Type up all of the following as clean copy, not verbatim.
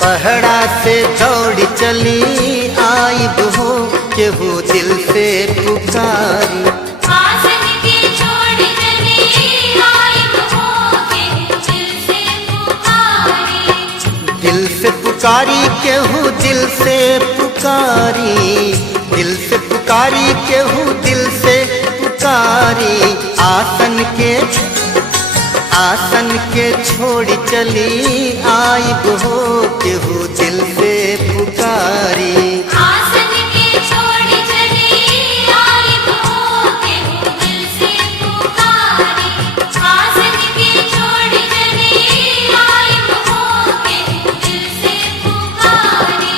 पहड़ा से दौड़ चली आई हो केहू दिल से पुकारी। आसन के छोड़ चली आई हो केहू दिल से पुकारी। दिल से पुकारी केहू दिल से पुकारी, दिल से पुकारी केहू दिल से पुकारी। आसन के छोड़ चली आई हो केहू दिल से पुकारी। आसन के छोड़ चली आई हो केहू दिल से पुकारी। आसन के छोड़ चली आई हो केहू दिल से पुकारी।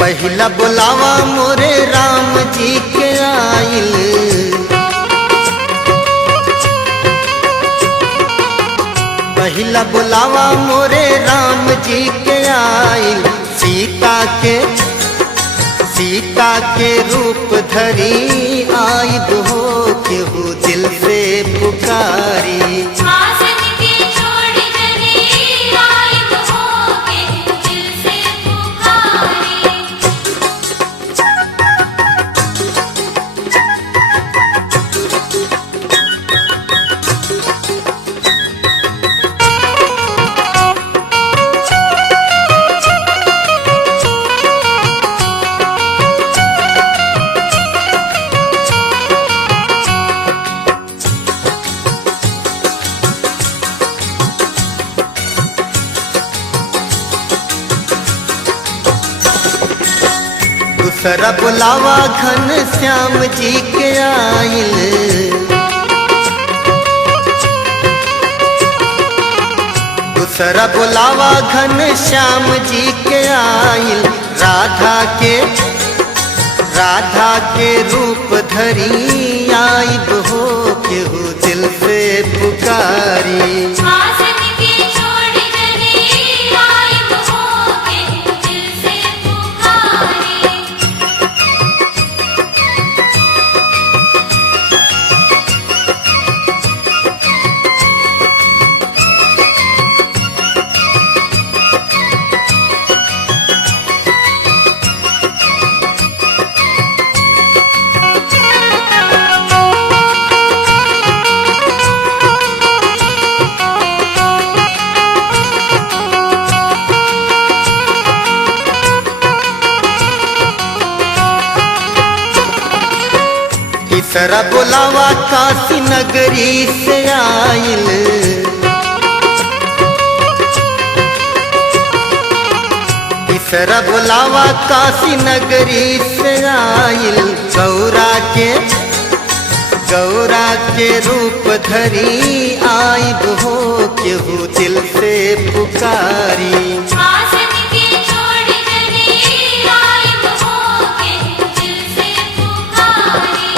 पहिला बुलावा मोरे राम जी के आइल, पहिला बुलावा मोरे राम जी के आइल। सीता के रूप धरी आई हो केहू दिल से पुकारी। आसन के छोड़ चली आई हो केहू दिल से पुकारी। दूसरा बुलावा घन श्याम जी के आइल, दूसरा बुलावा घन श्याम जी के आइल। राधा के रूप धरी आई हो केहू दिल से पुकारी। आसन के छोड़ चली आई हो केहू दिल से पुकारी। तीसरा बुलावा काशी नगरी से आइल, तीसरा बुलावा काशी नगरी से आइल। गौरा के रूप धरी आई हो केहू दिल से पुकारी। आसन के छोड़ चली आई हो केहू दिल से पुकारी।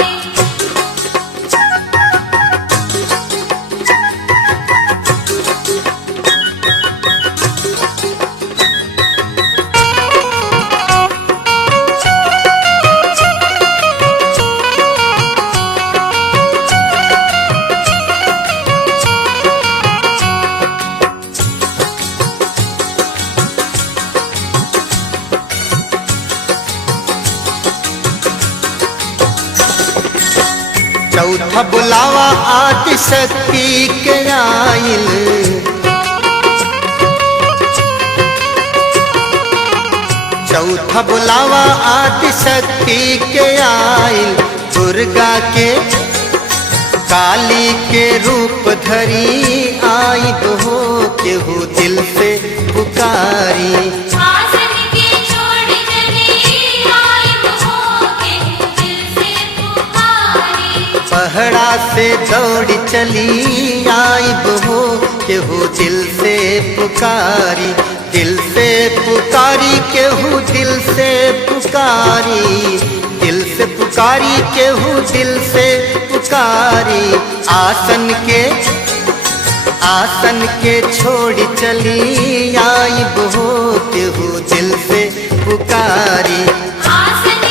चौथा बुलावा आदि शक्ति के आइल, चौथा बुलावा आदि शक्ति के आइल। काली के रूप धरी आई हो केहू दिल से पुकारी। आसन के छोड़ चली आई हो केहू दिल से पुकारी। बहरा से दौड़ चली आइब हो, केहू दिल से पुकारी, दिल से पुकारी, केहू दिल से पुकारी, दिल से पुकारी, केहू दिल से पुकारी। आसन के छोड़ चली आइब हो, केहू दिल से पुकारी। आसन